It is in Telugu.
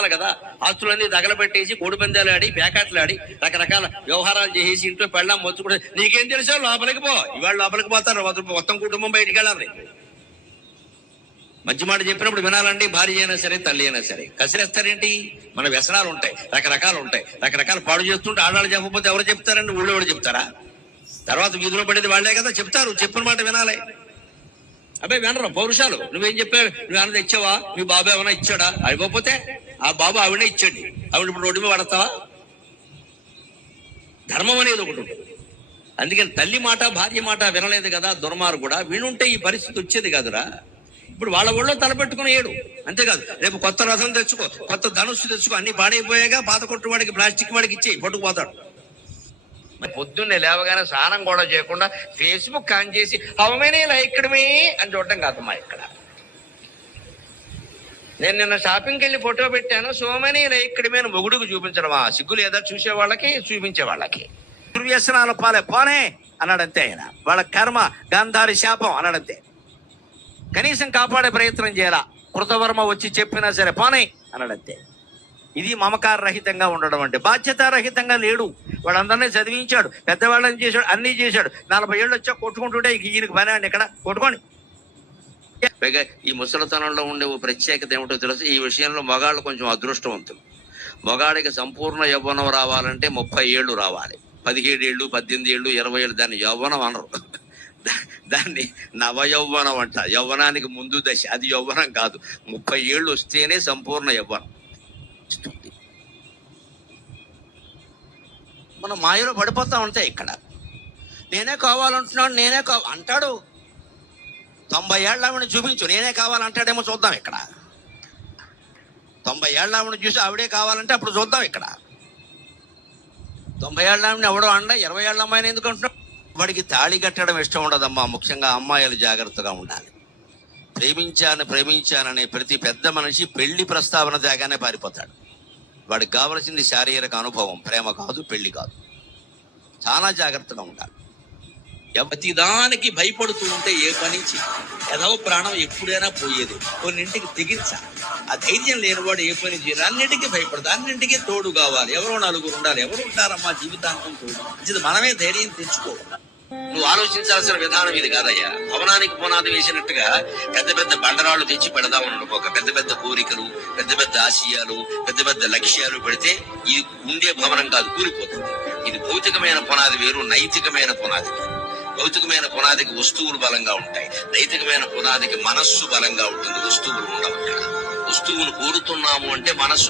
వినాలి కదా. ఆస్తులన్నీ తగలబెట్టేసి కోడిపందాలు ఆడి ప్యాకెట్లు ఆడి రకరకాల వ్యవహారాలు చేసి ఇంట్లో పెళ్ళాం మొత్తుకుంటే నీకేం తెలుసో లోపలికి పో. ఇవాళ లోపలికి పోతారు, మొత్తం కుటుంబం బయటికి వెళ్ళాలి. మంచి మాట చెప్పినప్పుడు వినాలండి. భార్య అయినా సరే తల్లి అయినా సరే. కసిరేస్తారేంటి? మన వ్యసనాలు ఉంటాయి, రకరకాలు ఉంటాయి, రకరకాలు పాడు చేస్తుంటే ఆడాళ్ళు చెప్పకపోతే ఎవరు చెప్తారండి? ఊళ్ళో ఎవరు చెప్తారా? తర్వాత వీధిలో పడేది వాళ్లే కదా చెప్తారు. చెప్పిన మాట వినాలి. అబ్బాయి వినరు పౌరుషాలు. నువ్వేం చెప్పావు? నువ్వు ఏమన్నా ఇచ్చావా? మీ బాబు ఏమైనా ఇచ్చాడా? అయిపోతే ఆ బాబు ఆవిడనే ఇచ్చాడు. ఆవిడ ఇప్పుడు రోడ్డు మీద పడతావా? ధర్మం అనేది ఒకటి ఉంటుంది. అందుకని తల్లి మాట భార్య మాట వినలేదు కదా దుర్మార్గుడా. వినుంటే ఈ పరిస్థితి వచ్చేది కాదురా. ఇప్పుడు వాళ్ళ ఊళ్ళో తలపెట్టుకుని ఏడు. అంతేకాదు రేపు కొత్త రథం తెచ్చుకో, కొత్త ధనుస్సు తెచ్చుకో, అన్ని పాడైపోయాగా పాత కొట్టు వాడికి ప్లాస్టిక్ వాడికి ఇచ్చేయి, పట్టుకుపోతాడు. పొద్దున్నే లేవగానే స్నానం కూడా చేయకుండా ఫేస్బుక్ ఆన్ చేసి హౌమెనీ లైక్డ్ మీ అని చూడటం కాదమ్మా. ఇక్కడ నేను నిన్న షాపింగ్కి వెళ్ళి ఫోటో పెట్టాను, సో మెనీ లైక్డ్ మీ అని మొగుడుకు చూపించడం. ఆ సిగ్గు లేదా చూసే వాళ్ళకి, చూపించే వాళ్ళకి. దుర్వ్యసనాల పాలే పోనే అన్నాడంతే ఆయన. వాళ్ళ కర్మ గాంధారి శాపం అన్నాడంతే. కనీసం కాపాడే ప్రయత్నం చేయాలా. కృతవర్మ వచ్చి చెప్పినా సరే పోనే అన్నాడంతే. ఇది మమకార రహితంగా ఉండడం అంటే. బాధ్యతారహితంగా లేడు. వాళ్ళందరినీ చదివించాడు, పెద్దవాళ్ళని చేశాడు, అన్నీ చేశాడు. 40 ఏళ్ళు వచ్చా కొట్టుకుంటుంటే ఈయనకి పని అండి ఇక్కడ కొట్టుకోండి. పైగా ఈ ముసలితనంలో ఉండే ఓ ప్రత్యేకత ఏమిటో తెలుసు. ఈ విషయంలో మగాళ్ళు కొంచెం అదృష్టవంతులు. మగాడికి సంపూర్ణ యవ్వనం రావాలంటే 30 ఏళ్ళు రావాలి. 17 ఏళ్ళు, 18 ఏళ్ళు, 20 ఏళ్ళు దాన్ని యవ్వనం అనరు. దాన్ని నవయౌవనం అంట. యవ్వనానికి ముందు దశ, అది యవ్వనం కాదు. 30 ఏళ్ళు వస్తేనే సంపూర్ణ యవ్వనం. మనం మాయలో పడిపోతా ఉంటాయి. ఇక్కడ నేనే కావాలంటున్నాడు, నేనే అంటాడు. 90 ఏళ్ళ ఆవిడని చూపించు, నేనే కావాలంటాడేమో చూద్దాం. ఇక్కడ 90 ఏళ్ళ ఆవిడని చూసి ఆవిడే కావాలంటే అప్పుడు చూద్దాం. ఇక్కడ 90 ఏళ్ళ ఆవిడని ఎవడో అండ 20 ఏళ్ళ అమ్మాయిని ఎందుకు అంటున్నాడు? వాడికి తాళి కట్టడం ఇష్టం ఉండదమ్మా. ముఖ్యంగా అమ్మాయిలు జాగ్రత్తగా ఉండాలి. ప్రేమించాననే ప్రతి పెద్ద మనిషి పెళ్లి ప్రస్తావన దాగానే పారిపోతాడు. వాడికి కావలసింది శారీరక అనుభవం, ప్రేమ కాదు, పెళ్లి కాదు. చాలా జాగ్రత్తగా ఉండాలి. ప్రతిదానికి భయపడుతూ ఉంటే ఏ పని ఏదో ప్రాణం ఎప్పుడైనా పోయేది. కొన్నింటికి తెగించాలి. ఆ ధైర్యం లేనివాడు ఏ పని చేయరు. అన్నింటికి భయపడదు, అన్నింటికీ తోడు కావాలి. ఎవరో నలుగురు ఉండాలి. ఎవరు ఉంటారమ్మా జీవితాంతం తోడు? ఇది మనమే ధైర్యం తెచ్చుకోవాలి. నువ్వు ఆలోచించాల్సిన విధానం ఇది కాదయ్యా. భవనానికి పునాది వేసినట్టుగా పెద్ద పెద్ద బండరాళ్ళు తెచ్చి పెడదామని అనుకోక. పెద్ద పెద్ద కోరికలు, పెద్ద పెద్ద ఆశయాలు, పెద్ద పెద్ద లక్ష్యాలు పెడితే ఇది ఉండే భవనం కాదు, కూలిపోతుంది. ఇది భౌతికమైన పునాది వేరు, నైతికమైన పునాది వేరు. భౌతికమైన పునాదికి వస్తువులు బలంగా ఉంటాయి, నైతికమైన పునాదికి మనస్సు బలంగా ఉంటుంది. వస్తువులు ఉండవు. వస్తువులు కోరుతున్నాము అంటే మనస్సు